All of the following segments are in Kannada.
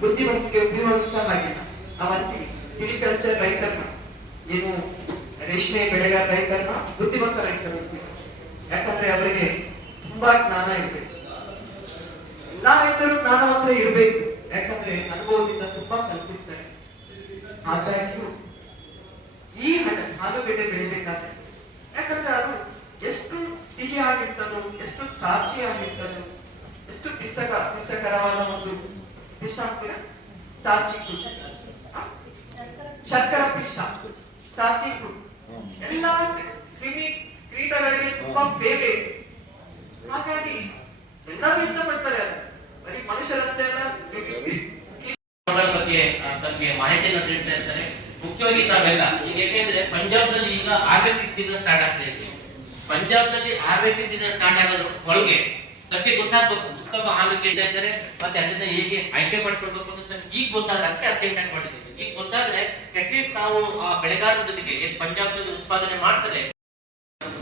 ಬುದ್ಧಿವಂತಿಕೆ ಉಪಯೋಗಿಸ ಹಾಗಿಲ್ಲ. ನಾವಂತೀವಿ ಸಿರಿಕಲ್ಚರ್ ರೈತರನ್ನ, ಏನು ರೇಷ್ಮೆ ಬೆಳೆಗಾರ ರೈತರನ್ನ ಬುದ್ಧಿವಂತ ರೈತರು ಅಂತೀವಿ. ಯಾಕಂದ್ರೆ ಅವರಿಗೆ ತುಂಬಾ ಜ್ಞಾನ ಇರ್ಬೇಕು. ಎಲ್ಲಾ ರೈತರು ಜ್ಞಾನವಂತ ಇರ್ಬೇಕು, ಯಾಕಂದ್ರೆ ಅನುಭವದಿಂದ ತುಂಬಾ ಕಲ್ತಿರ್ತಾರೆ. ಆದಾಗ್ಯೂ ಈ ಆಲೂಗೆಡ್ಡೆ ಬೆಳಿಬೇಕಾದ್ರೆ, ಯಾಕಂದ್ರೆ ಅದು ಎಷ್ಟು ಸಿಹಿ ಆಗಿರ್ತದೋ, ಎಷ್ಟು ಸ್ಟಾರ್ಚಿ ಆಗಿರ್ತದೋ, ಎಷ್ಟು ಪಿಷ್ಟಕರವಾದ ಒಂದು ಪಿಷ್ಟ ಅಂತೀರ, ಸ್ಟಾರ್ಚಿ ಫುಡ್, ಶರ್ಕರ ಪಿಷ್ಟ, ಸ್ಟಾರ್ಚಿ ಫುಡ್ ಎಲ್ಲ ಕೀಟಗಳಿಗೆ ತುಂಬಾ ಫೇವರೇಟ್. ಹಾಗಾಗಿ ಎಲ್ಲರೂ ಇಷ್ಟಪಡ್ತಾರೆ. ಅದು ಬರೀ ಮನುಷ್ಯರಷ್ಟೇ ಅಲ್ಲ, ಬಗ್ಗೆ ತಮಗೆ ಮಾಹಿತಿಯನ್ನು ನೀಡ್ತಾ ಇರ್ತಾರೆ. ಮುಖ್ಯವಾಗಿ ತಾವೆಲ್ಲ ಈಗ ಯಾಕೆಂದ್ರೆ ಪಂಜಾಬ್ನಲ್ಲಿ ಈಗ ಆರ್ಬಿಟಿಕ್ ಸೀಸನ್ ಸ್ಟಾರ್ಟ್ ಆಗ್ತಾ ಇದೆ. ಪಂಜಾಬ್ನಲ್ಲಿ ಆರ್ಬಿಟಿಕ್ ಸೀಸನ್ ಸ್ಟಾರ್ಟ್ ಆಗೋದ್ರ ಒಳಗೆ ತಮಗೆ ಗೊತ್ತಾಗ್ಬೇಕು ಉತ್ತಮ ಆಲೂಗೆಡ್ಡೆ ಇದ್ದಾರೆ ಮತ್ತೆ ಅದನ್ನ ಹೇಗೆ ಆಯ್ಕೆ ಮಾಡ್ಕೊಳ್ಬೇಕು ಅಂತ ಈಗ ಗೊತ್ತಾದ್ರೆ ಅದಕ್ಕೆ ಅತ್ಯಂತ ಮಾಡಿದ್ದೀವಿ. ಈಗ ಗೊತ್ತಾದ್ರೆ ಅಟ್ಲೀಸ್ಟ್ ನಾವು ಆ ಬೆಳೆಗಾರರ ಜೊತೆಗೆ ಪಂಜಾಬ್ನಲ್ಲಿ ಉತ್ಪಾದನೆ ಮಾಡ್ತಾರೆ,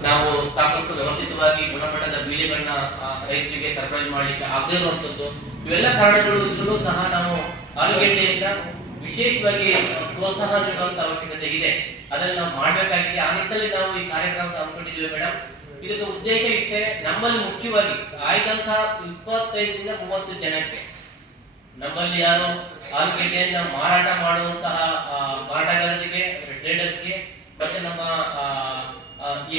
ನಾವು ಸಾಕಷ್ಟು ವ್ಯವಸ್ಥಿತವಾಗಿ ಗುಣಮಟ್ಟದ ಬೀಜಗಳನ್ನ ರೈತರಿಗೆ ಸರಬರಾಜು ಮಾಡಲಿಕ್ಕೆ ಆಗದೇ ಇರುವಂತದ್ದು, ಇವೆಲ್ಲ ಕಾರಣಗಳು ಇದ್ರೂ ಸಹ ನಾವು ಆಲೂಗೆಡ್ಡೆಯಿಂದ ವಿಶೇಷವಾಗಿ ಪ್ರೋತ್ಸಾಹ ನೀಡುವಂತ ಅವಶ್ಯಕತೆ ಇದೆ. ಅದನ್ನು ನಾವು ಮಾಡಬೇಕಾಗಿದೆ. ಆ ನಿಟ್ಟಿನಲ್ಲಿ ನಾವು ಈ ಕಾರ್ಯಕ್ರಮ ಹಮ್ಮಿಕೊಂಡಿದ್ದೀವಿ ಮೇಡಮ್. ಇದಕ್ಕೆ ಉದ್ದೇಶ ಇಷ್ಟೇ, ನಮ್ಮಲ್ಲಿ ಮುಖ್ಯವಾಗಿ ಆಯ್ದಂತಹ 25ರಿಂದ 30 ಜನಕ್ಕೆ ನಮ್ಮಲ್ಲಿ ಯಾರು ಆಲೂಗೆಡ್ಡೆಯನ್ನ ಮಾರಾಟ ಮಾಡುವಂತಹ ಮಾರಾಟಗಾರರಿಗೆ, ಟ್ರೇಡರ್ಸ್ಗೆ, ಮತ್ತೆ ನಮ್ಮ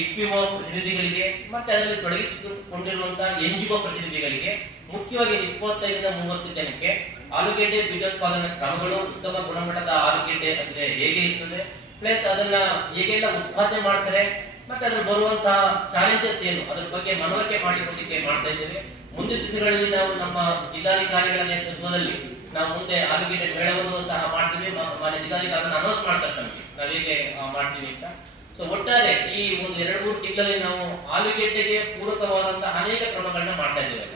FPO ಪ್ರತಿನಿಧಿಗಳಿಗೆ, ಮತ್ತೆ ಅದರಲ್ಲಿ ತೊಡಗಿಸಿಕೊಂಡಿರುವಂತಹ NGO ಪ್ರತಿನಿಧಿಗಳಿಗೆ ಮುಖ್ಯವಾಗಿ 25ರಿಂದ 30 ಜನಕ್ಕೆ ಆಲೂಗೆಡ್ಡೆ ಬೀಜೋತ್ಪಾದನಾ ಕ್ರಮಗಳು, ಉತ್ತಮ ಗುಣಮಟ್ಟದ ಆಲೂಗೆಡ್ಡೆ ಅಂದ್ರೆ ಹೇಗೆ ಇರ್ತದೆ, ಪ್ಲಸ್ ಅದನ್ನ ಹೇಗೆಲ್ಲ ಉತ್ಪಾದನೆ ಮಾಡ್ತಾರೆ, ಮತ್ತೆ ಅದ್ರ ಬರುವಂತಹ ಚಾಲೆಂಜಸ್ ಏನು, ಅದ್ರ ಬಗ್ಗೆ ಮನವರಿಕೆ ಮಾಡಿಕೊಟ್ಟಿಗೆ ಮಾಡ್ತಾ ಇದ್ದೇವೆ. ಮುಂದಿನ ದಿವಸಗಳಲ್ಲಿ ನಾವು ನಮ್ಮ ಜಿಲ್ಲಾಧಿಕಾರಿಗಳ ನೇತೃತ್ವದಲ್ಲಿ ನಾವು ಮುಂದೆ ಆಲೂಗೆಡ್ಡೆ ಮೇಳವನ್ನು ಸಹ ಮಾಡ್ತೀವಿ. ಮಾನ್ಯ ಜಿಲ್ಲಾಧಿಕಾರಿ ಅನೌನ್ಸ್ ಮಾಡ್ತಾರೆ ನಮಗೆ ನಾವು ಹೇಗೆ ಮಾಡ್ತೀವಿ ಅಂತ. ಸೊ ಒಟ್ಟಾರೆ ಈ ಒಂದು 2-3 ತಿಂಗಳಲ್ಲಿ ನಾವು ಆಲೂಗೆಡ್ಡೆಗೆ ಪೂರಕವಾದಂತಹ ಅನೇಕ ಕ್ರಮಗಳನ್ನ ಮಾಡ್ತಾ ಇದ್ದೇವೆ.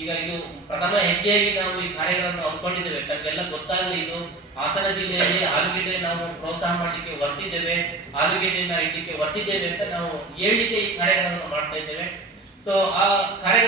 ಈಗ ಇದು ಪ್ರಥಮ ಹೆಜ್ಜೆಯಾಗಿ ನಾವು ಈ ಕಾರ್ಯಗಳನ್ನು ಹಮ್ಮಿಕೊಂಡಿದ್ದೇವೆ. ನಮಗೆಲ್ಲ ಗೊತ್ತಾಗಲಿ, ಇದು ಹಾಸನ ಜಿಲ್ಲೆಯಲ್ಲಿ ಆಲೂಗೆಡ್ಡೆ ನಾವು ಪ್ರೋತ್ಸಾಹ ಮಾಡಲಿಕ್ಕೆ ಹೊರಟಿದ್ದೇವೆ, ಆಲೂಗೆಡ್ಡೆನ ಇಡ್ಲಿಕ್ಕೆ ಹೊರಟಿದ್ದೇವೆ ಅಂತ ನಾವು ಹೇಳಲಿಕ್ಕೆ ಈ ಕಾರ್ಯಗಳನ್ನು ಮಾಡ್ತಾ ಇದ್ದೇವೆ. ಸೊ ಆ ಕಾರ್ಯ